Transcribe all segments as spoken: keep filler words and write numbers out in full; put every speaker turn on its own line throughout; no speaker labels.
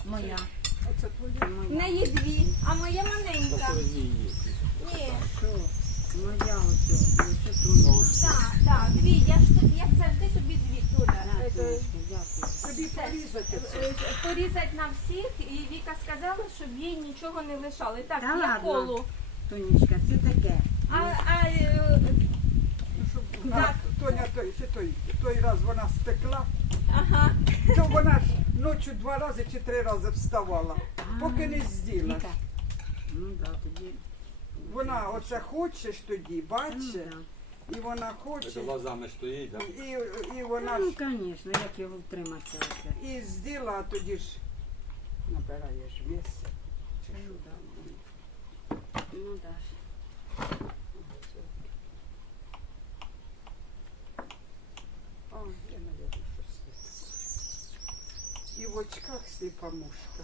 Моя.
Оце твоя.
Моя.
В неї дві, а моя маленька. Ні.
Що? Моя ось. Це Тоня.
Так, так, дві. Я ж тобі, як завжди, тобі дві туди.
Так, Тонечка, дякую.
Тобі порізати це.
Порізати на всіх, і Віка сказала, щоб їй нічого не лишали. Так,
Та
я
ладно.
колу.
Тонечка, це таке.
А, а, е,
Ну, щоб, а,
Так.
Тоня, той, ще той, той раз вона спекла,
ага.
то вона ж ночі два рази чи три рази вставала, поки не з'їла.
Віка. Ну так, да, тоді.
Вона оце хочеш тоді,
Ну,
бачиш,
да.
і вона хоче,
Це глазами стоїть, так?
і, і вона
Ну,
ж
звісно, як його втриматися оце.
і з'їла, а тоді ж набираєш вес. Чи
Ну,
що
да.
там.
Ну, да. ж.
О, я, мабуть, щось сліпа. І в очках сліпа мушка.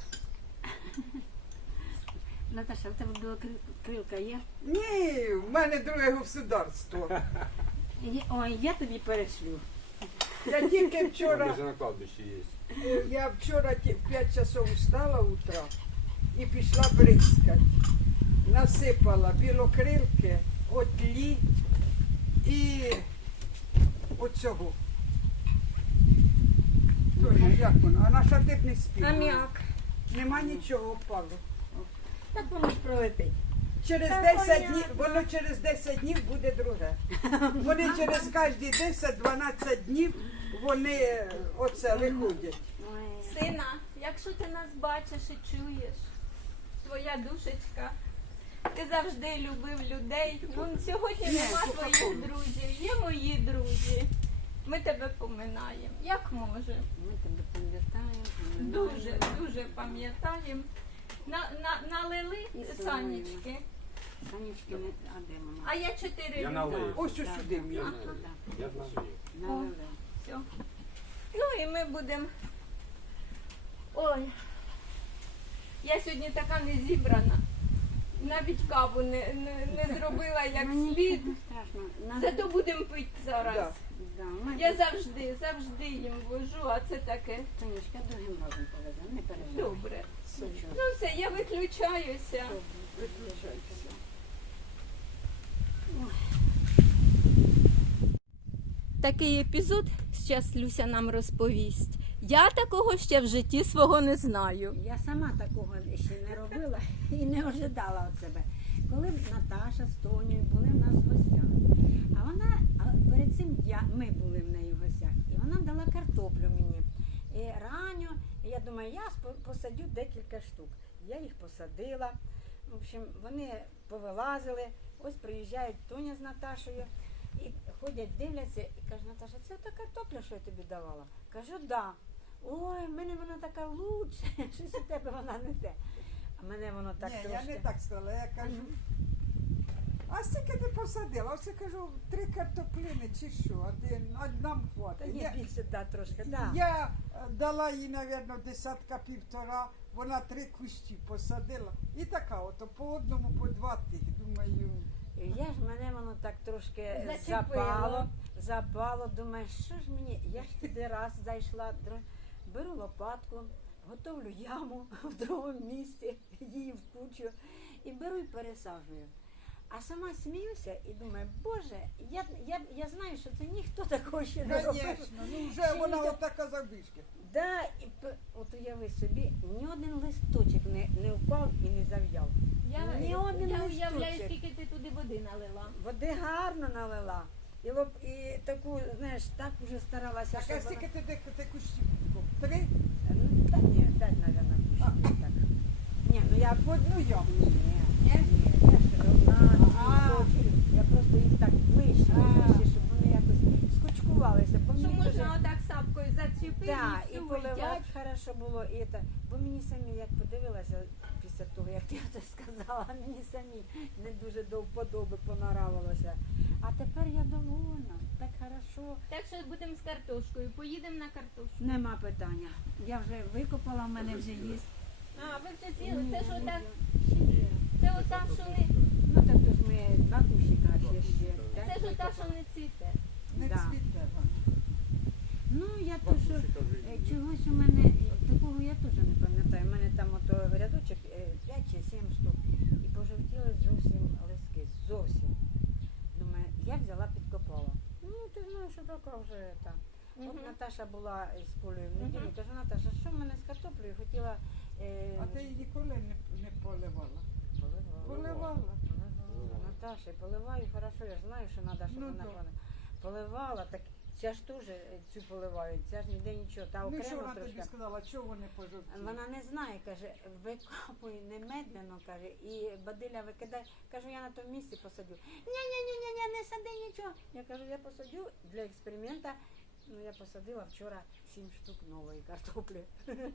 Наташа, в тебе була кри- крилка є?
Ні, в мене друге государство.
Є- Ой, я тобі перешлю.
Я тільки
Вона
вчора,
вже на кладбищі є.
е, я вчора ті- в п'ять часов встала утра і пішла бризкати. Насипала білокрилки, отлі і оцього. Тоня, як воно? А наша тип не співає.
Аміак.
Нема нічого впало.
Так воно ж пролетить.
Через
Та
десять
понятно.
днів, воно через десять днів буде друге. Вони через кожні десять-дванадцять днів вони е, оце виходять.
Ой.
Сина, якщо ти нас бачиш і чуєш, твоя душечка, ти завжди любив людей. Ну, сьогодні
Ні,
нема
Кока-Колу.
твоїх друзів, є мої друзі. Ми тебе поминаємо, як можемо.
Ми тебе пам'ятаємо.
Дуже, дуже пам'ятаємо. На, на, налили
І
санічки,
Санечки, не... а де мама?
а я чотири
Я
люблю.
налив.
Ось
Да,
ось сюди
да,
мені.
да,
Я
да,
знаю.
да.
Я знаю.
Налили.
Все. Ну і ми будемо. Ой. Я сьогодні така не зібрана. Навіть каву не, не, не зробила як
Ну,
слід.
нічого страшного. Нам-
Зато будемо пити зараз.
Да.
Да, ми...
Я завжди, завжди їм вожу, а це таке.
Тонечка, другим разом повеземо, не переживай.
Добре.
Нічого.
Ну все, я виключаюся.
Виключайся.
Такий епізод зараз Люся нам розповість. Я такого ще в житті свого не знаю.
Я сама такого ще не робила і не ожидала від себе. Коли Наташа з Тонією були в нас в гостях, а вона а перед цим я, ми були в неї в гостях, і вона дала картоплю мені. І ранню, і я думаю, я спо- посадю декілька штук. Я їх посадила. В общем, вони повилазили. Ось приїжджають Тоня з Наташею і ходять, дивляться, і каже, Наташа, це та картопля, що я тобі давала? Кажу, да. Ой, в мене вона така лучше, щось у тебе вона не те. А мене воно так
Ні,
трошки.
я не так сказала, я кажу. А скільки ти посадила? Оце кажу, три картоплини чи що, а ти нам
Та
хватить.
ні,
Я,
більше, да, трошки, да.
я е, дала їй, мабуть, десятка півтора, вона три кущі посадила. І така, ото по одному, по два тих, думаю.
І я ж мене воно так трошки
Зачепило.
запало, запало, думаю, що ж мені, я ж туди раз зайшла, др- беру лопатку, готовлю яму в другому місці, її в кучу, і беру і пересаджую. А сама сміюся і думаю, боже, я, я, я знаю, що це ніхто такого ще не робив.
Звісно, ну вже
Ще
вона
ніхто-
отака завбільшки.
Да, і п- от уяви собі, ні один листочок не, не впав і не зав'яв.
Я,
Ні один
я
листочок.
уявляю, скільки ти туди води налила.
Води гарно налила. І, лоп, і таку, знаєш, так уже старалася,
Так,
щоб
а
вона...
скільки ти, ти, ти кущів? Три?
Ну, та ні, п'ять, мабуть, кущів, так. Ні, ну я...
В одну яму.
Ні, ні, ні, я ще одна,
А.
кусочки. Я просто їх так ближче,
А.
ближче, щоб вони якось скучкувалися. Бо
Що
мені дуже...
можна отак сапкою зачепити
Так,
і
і
всю
поливати
витяг.
хорошо було, і це. Бо мені самі, як подивилася після того, як я це сказала, мені самі не дуже до вподоби понаравилося. А тепер я довольна, так хорошо.
Так що будемо з картошкою, поїдемо на картошку.
Нема питання. Я вже викопала, в мене вже є.
А, ви вже з'їли? Це ж отак,
Ще є.
це ота, що не,
Ну так то ж ми два кущика ще ще.
це
так,
ж ота,
викопала.
що не цвіте.
Не
Да.
цвіте вона.
Ну, я то, що е, чогось у мене, такого я теж не пам'ятаю. У мене картопа вже там. От
Мгм.
Наташа була з Колею в неділю,
Мгм.
кажу, Наташа, що в мене з картоплею? Хотіла е,
А ти її ніколи не, не поливала?
поливала.
Поливала.
Поливала. Наташа, поливаю, хорошо, я ж знаю, що треба, щоб
Ну,
вона
да.
поливала. Поливала, так ця ж теж е, цю поливають, ця ж ніде нічого, та
Ну і що
окремо
вона
трошки.
тобі сказала, чого вони пожовтіли?
Вона не знає, каже, викопуй немедленно, каже, і бадиля викидай. Кажу, я на тому місці посадю. Ні, ні, ні, ні, ні, не сади нічого. Я кажу, я посадю для експеримента. Ну, я посадила вчора сім штук нової картоплі.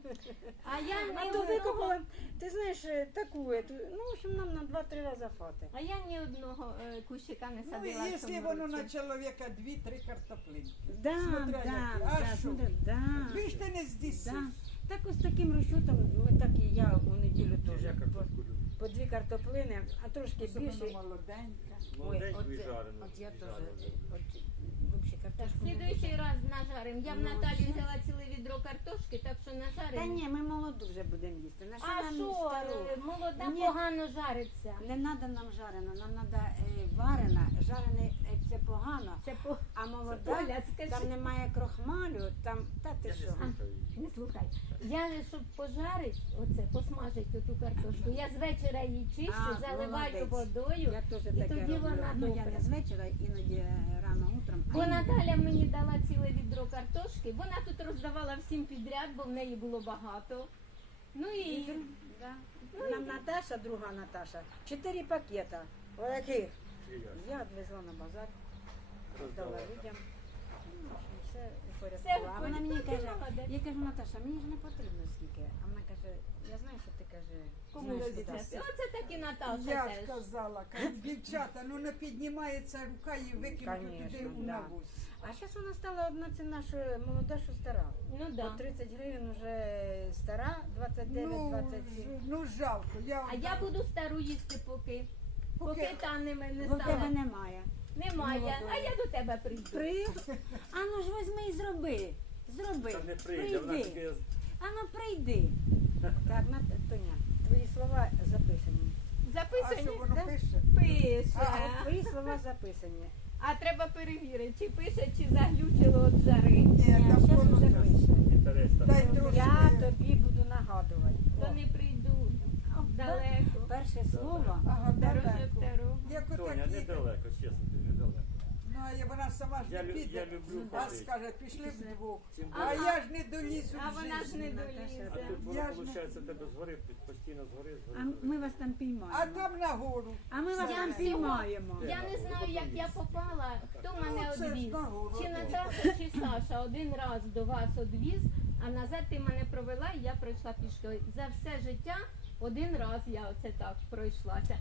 А я
А
ні
то
одного,
викопала, ти знаєш, е, таку, ету, ну, в общем, нам на два-три рази хватить.
а я ні одного е, кущика не
Ну,
садила. в
якщо
цьому
воно
році.
на чоловіка дві-три картоплинки.
Да,
Смотря
да,
які. А
да,
що?
смотри, да.
Ви ж ти не здійсниш.
Да. Так ось таким розчутом, ми так і я у неділю теж
Я
по,
картошку люблю.
по дві картоплини, а трошки
Особливо
більше.
молоденька.
Ой,
Молоденьку
от,
і жарену.
от я
і
теж,
жарену.
от, взагалі,
Так,
картошку не
слідуючий
дуже.
раз нажарим. Я в
Ну,
Наталі
все.
взяла ціле відро картошки, так що
Та
нажаримо.
ні, ми молоду вже будемо їсти. На що
А
нам
що,
стару?
е, молода
Ні.
погано жариться.
Не треба нам жарена, нам треба е, варена. Жарене е, це погано,
Це по...
а молода,
Оля, скажи.
там немає крохмалю, там, та ти
Я не
що?
слухаю її.
Не слухай. Я щоб пожарить, оце, посмажить оту картошку, я з вечора її чищу,
А,
заливаю
молодець.
водою.
Я теж
І
таке
тоді
роблю.
вона
Ну, я
добра.
не з вечора, іноді е, рано утром. а
Бо
іноді-
Наталя мені дала ціле відро картошки. Вона тут роздавала всім підряд, бо в неї було багато. Ну і
Да. Нам Наташа, друга Наташа, чотири пакета. Великих.
І я.
Я відвезла на базар, роздала
Роздала.
людям. Ну, в общем, все
все
упорядкувала. А вона мені каже,
молодець.
я кажу, Наташа, мені ж не потрібно скільки. А вона каже, я знаю, що ти каже,
Кому
знаєш,
це?
куди.
все? Оце так і Наташа
Я
теж.
сказала, кажу, дівчата, ну не піднімається рука і викинути туди
Конечно,
у
да.
навоз.
А зараз вона стала одна ціна, що молода, що стара.
Ну
По
да.
тридцять гривень вже стара, двадцять дев'ять,
Ну,
двадцять сім.
ж- ну жалко. Я
А я буду стару їсти поки. Поки
Поки-
та не, не
Бо в тебе
стала.
немає.
Немає.
молодої.
А я до тебе прийду.
При... А ну ж візьми і зроби. Зроби.
Та не прийде, вона
Прийди.
тільки
А ну прийди. Так, Нат- Тоня, твої слова записані.
А
Записані?
що воно
Да?
пише?
Пише.
А от твої слова записані.
А треба перевірити, чи пише, чи заглючило від жари.
Ні,
Ні,
там
щас
воно
вже
так.
пише.
інтересно.
Дай трошки.
Я тобі буду нагадувати.
То
О,
не прийду далеко.
перше слово.
Ага,
Дороже
далеко.
второго.
Як
Тоня,
отакі.
недалеко, чесно, ти недалеко.
Ну, а я- вона сама ж
Я,
не
лю-
піде.
я люблю
А
ходити.
скаже, пішли вдвох.
Тим
Ага.
А
більше.
я ж не долізу
А
в
вона ж
жизнь.
не
Наташа.
долізе.
А тут
Я
воно,
ж не-
виходить, тебе згори, постійно згори, згори.
А
згори.
ми вас там піймаємо.
А там нагору.
А ми вас
Я
там
всього-
піймаємо.
Я не знаю, як я попала, хто мене
Ну, це ж
одвіз.
нагору.
Чи Наташа, чи Саша один раз до вас одвіз, а назад ти мене провела і я пройшла пішки. За все життя один раз я оце так пройшлася.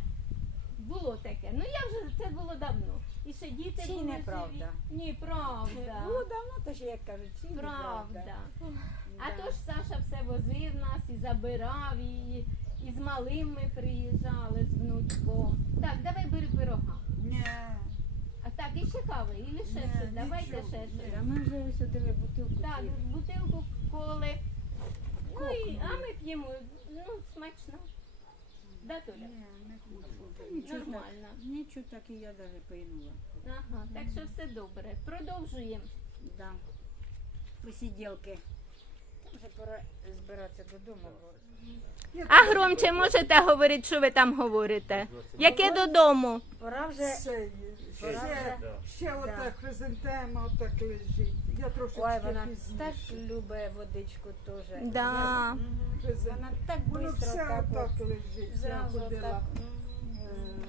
Було таке. Ну я вже це було давно. І ще діти
Чи
були
неправда?
живі. Ні, правда.
Ну, давно то ж, як кажуть, чи
Правда. А
Да.
то ж Саша все возив нас і забирав, і, і з малим ми приїжджали з внучком. Так, давай бери пирога.
Ні.
А так, і ще кави, і ще
Ні,
щось. Давайте
нічого.
ще щось.
А ми вже ось диви бутилку.
Так,
п'ємо.
бутилку коли. Ну і,
Коку.
а ми п'ємо, ну, смачно. Да, Толя?
Ні, не хочу.
Та нічого так,
Нормально.
нічого так і я навіть пийнула.
Ага, так що все добре. Продовжуємо.
Да. Посиділки. Там вже пора збиратися додому. Бо...
А громче можете говорити, що ви там говорите? Яке додому?
Пора вже.
Це є.
Пора
Ще,
вже.
Да.
ще отак хризантема отак лежить. Я трошечки
Ой, вона
пізніше.
так любить водичку теж.
Да.
Я- Мгм.
Хризантема.
Вона так
Воно
швидко
все
так
отак
от,
лежить. Я
зразу
ходила.
так.
Е,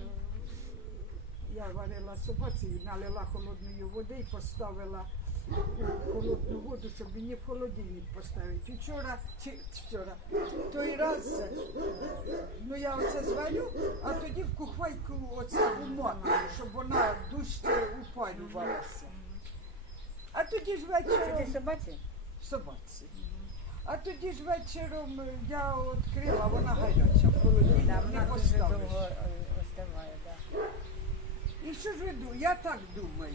Я варила собаці, налила холодної води і поставила у холодну воду, щоб мені в холодильник поставити. Вчора, чи вчора, той раз, е, ну я оце зварю, а тоді в кухвайку оце умокну, щоб вона дужче упалювалася. А тоді ж
Це ти
вечором
собаці?
собаці. А тоді ж вечором я відкрила, вона гаряча в холодильник
Да,
не
вона дуже
поставиш.
довго е, остиває, да.
І що ж ви думаєте? Я так думаю.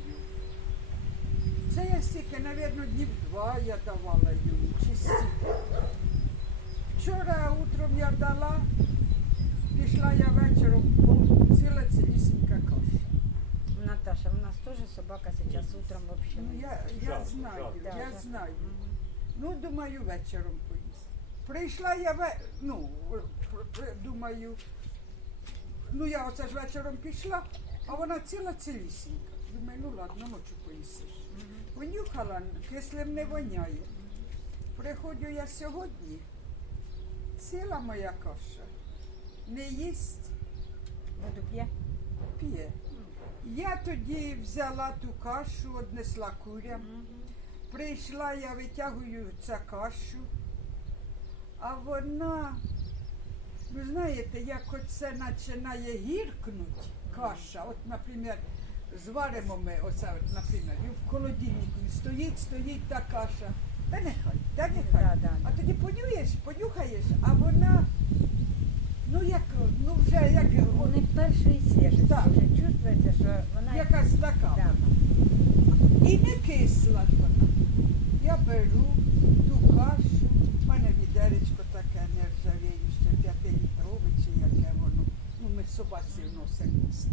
Це я стільки, мабуть, днів два я давала йому, чи стільки. Вчора утром я дала, пішла я вечором, о, ціла цілісінька каша.
Наташа. Наташа, у нас тоже собака сейчас утром вообще.
Ну, я, я
Жарко,
знаю,
жарко.
Да,
я
жарко.
знаю. Ну, думаю, вечором поїсть. Прийшла я, ве... ну, пр- пр- думаю, ну я оце ж вечором пішла, а вона ціла цілісінька. Думаю, ну ладно, ночі поїсиш. Понюхала, кислим не воняє. Приходжу я сьогодні, ціла моя каша. Не їсть,
Воду п'є?
п'є. Я тоді взяла ту кашу, однесла курям. Прийшла, я витягую цю кашу, а вона, ви знаєте, як оце починає гіркнуть каша. От, наприклад, зваримо ми оце, от, наприклад, і в холодильнику і стоїть, стоїть та каша. Та нехай, та нехай.
Да, да,
А
да.
тоді понюєш, понюхаєш, а вона, ну як, ну вже як,
Вони першої свіжості
Так.
вже чувствується, що вона
якась така.
Да.
І не кисла вона. Я беру ту кашу, в мене відеречко таке нержавіюще, п'ятилітрове чи яке воно. Ну, ми собаці вносимо їсти.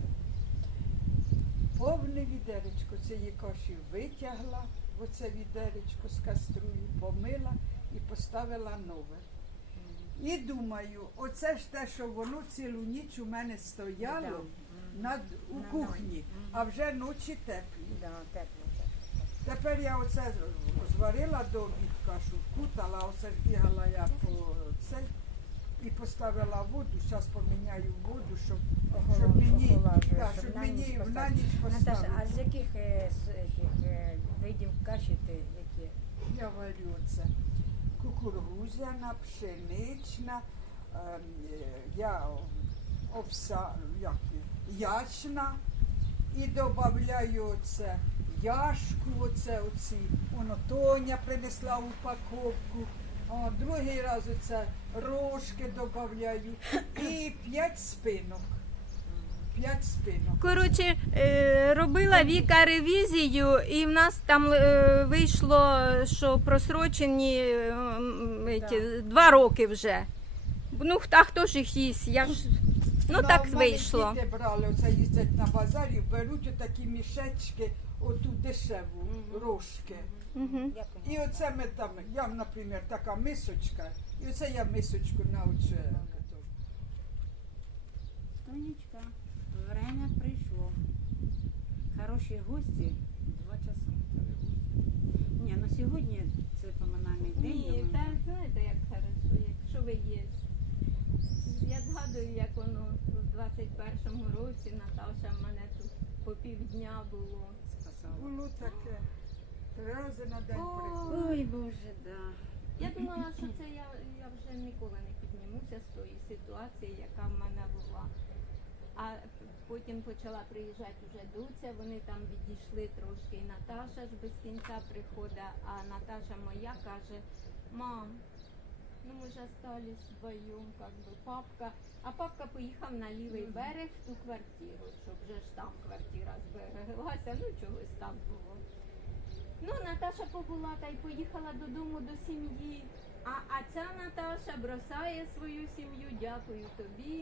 Повне відеречко цієї каші витягла, оце відеречко з каструлі, помила і поставила нове. І думаю, оце ж те, що воно цілу ніч у мене стояло над, у
На- на-
кухні, а вже ночі теплі.
Да, тепло, тепло.
Тепер я оце зварила до обід кашу, вкутала, оце ж бігала я по цей і поставила воду. Зараз поміняю воду, щоб, щоб
Охолоджує,
мені,
охолоджує,
да,
щоб
щоб
на
мені
ніч
на
поставити.
ніч
Наташа, а
поставити.
з яких е, з этих, е, видів каші ти які?
Я варю оце кукурудзяна, пшенична, ем, е, я овса, як її, ячна, і додаю оце яшку, оце оці, воно Тоня принесла упаковку, о, другий раз оце рожки додаю і п'ять спинок. П'ять спинок.
Коротше, е, робила Віка ревізію, і в нас там е, вийшло, що просрочені е, м, ті, два роки вже. Ну, а хто ж їх їсть? Я ж... Ну,
Ну,
так
в мене
вийшло.
Діти брали, оце їздять на базарі, беруть отакі мішечки, оту дешеву рожки.
Угу.
Як
І оце ми там, я, наприклад, така мисочка, і оце я мисочку на оце.
Тонечка, время пришло. Хороші гості, два часа. Ні, ну сьогодні це поминальний день.
Ні,
думаю.
та знаєте, як хорошо, якщо ви є. Я згадую, як воно в двадцять першому році Наташа в мене тут по півдня було.
Спасала.
Було таке. Три рази на день
О,
приходить.
Ой, Боже, да.
Я думала, що це я, я вже ніколи не піднімуся з тої ситуації, яка в мене була. А потім почала приїжджати вже Дуця, вони там відійшли трошки, і Наташа ж без кінця приходить, а Наташа моя каже: мам, ну ми ж остались вдвоєм, как би, папка. А папка поїхав на лівий берег в ту квартиру, щоб вже ж там квартира збереглася, ну чогось там було. Ну, Наташа побула та й поїхала додому до сім'ї. А, а ця Наташа бросає свою сім'ю, дякую тобі.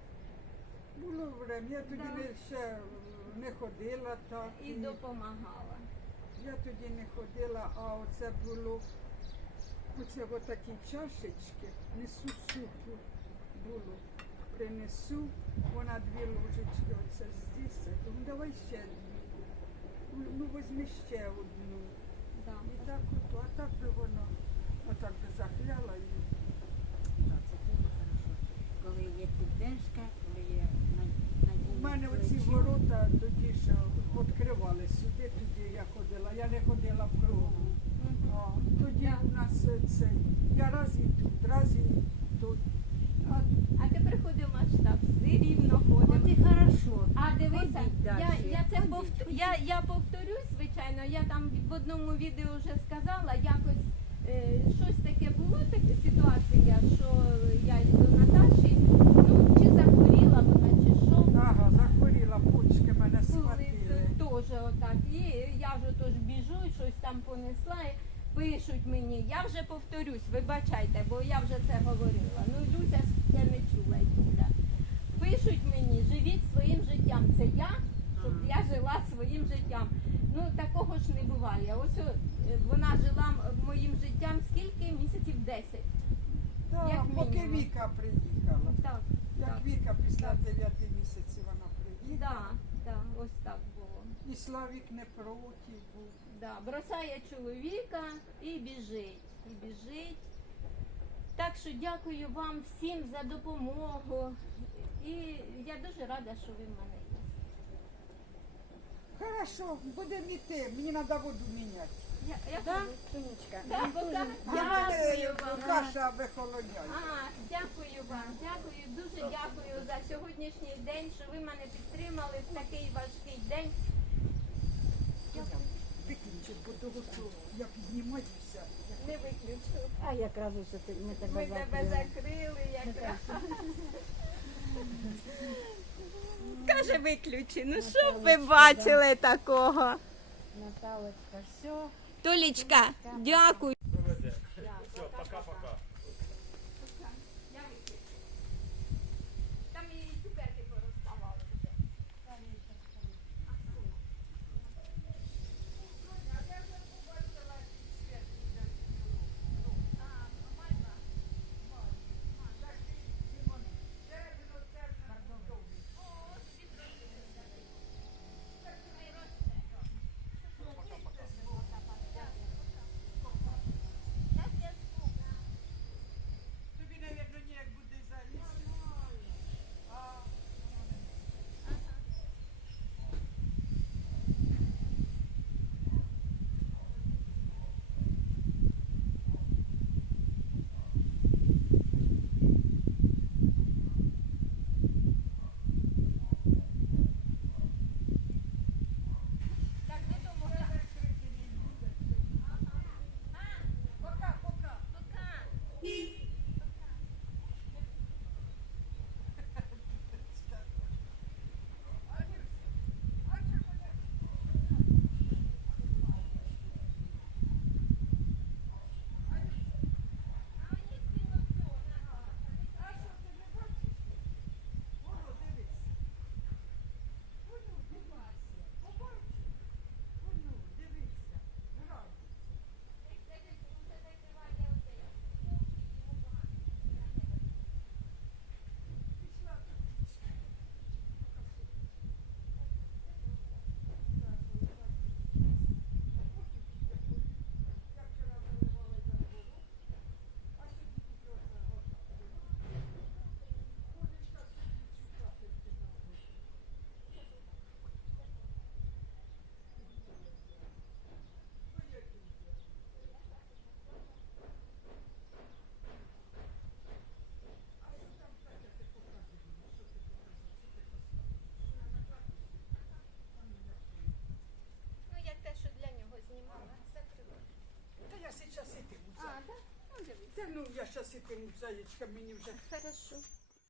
Було время, я тоді
Да.
не, ще не ходила так.
І допомагала.
Я тоді не ходила, а оце було, оце в такі чашечки, несу супу, було, принесу, вона дві ложечки оце здесь, ну давай ще дві, ну, ну візьми ще одну.
Да.
І так от, а так би воно, отак би захляла і
Да, це дуже хорошо. Коли є підтримка, коли є на- надійне
у мене оці
плече.
ворота тоді ще відкривали сюди, тоді я ходила, я не ходила в кругу.
Мгм.
А, тоді у нас е, цей, я раз і тут, раз і тут. А
А тепер ходимо в масштаб, все рівно
От
ходимо.
і хорошо.
А дивися,
Ходіть
я,
дальше,
я це
ходіть.
повт... я, я повторюсь, звичайно, я там в одному відео вже сказала, якось е, щось таке було, така ситуація, що я йду до Наташі, ну чи захворіла вона, чи що.
ага, захворіла, почки мене
Були
схватили.
теж отак. І я вже тож біжу, і щось там понесла, і пишуть мені. Я вже повторюсь, вибачайте, бо я вже це говорила. Ну, Люся ж це не чула, й Юля. Пишуть мені, живіть своїм життям. Це я, щоб я жила своїм своїм життям. Ну такого ж не буває. Ось о, е, вона жила м- моїм життям скільки? Місяців десять.
Да,
Як
поки
мінімум.
Віка приїхала.
Так,
Як
так.
Віка після дев'яти місяців вона приїхала.
Да, да, ось так було.
І Славік не проти був.
Да, бросає чоловіка і біжить. І біжить. Так що дякую вам всім за допомогу. І я дуже рада, що ви в мене є.
Хорошо, будемо йти. Мені треба воду міняти.
Я, я
Да,
буду.
Тонечка?
Да,
Нам
пока.
дуже-
А в мене
Дякую вам.
каша вихолоняє.
А, дякую вам, дякую, дуже дякую за сьогоднішній день, що ви мене підтримали в такий важкий день.
Виключи, бо того, що я піднімаюся.
Не виключу.
А якраз ось це ми тебе
Ми тебе
закрили.
закрили якраз. Каже, виключи. Ну що б ви бачили такого?
Наталочка, все.
Толічка, дякую.
Проведе. Все, пока-пока.
Я виключу. Там і цукерки порозставали вже.
Тобі, мабуть, ніяк буде заїсти.
Так, додому.
Пока, пока.
Пока.
Воно, дивись. Воно, дивися. Побачиш? Воно, дивися. Грай. Пішла. Я вчора заливала за голову, а сьогодні тут оце отак. Олечка сьогодні цю капельку нагодила.
Ну, я те, що для нього знімала.
Та я зараз ітиму.
А, так? Ну, дивись.
Та ну я зараз ітиму, заєчка, мені вже.
Хорошо.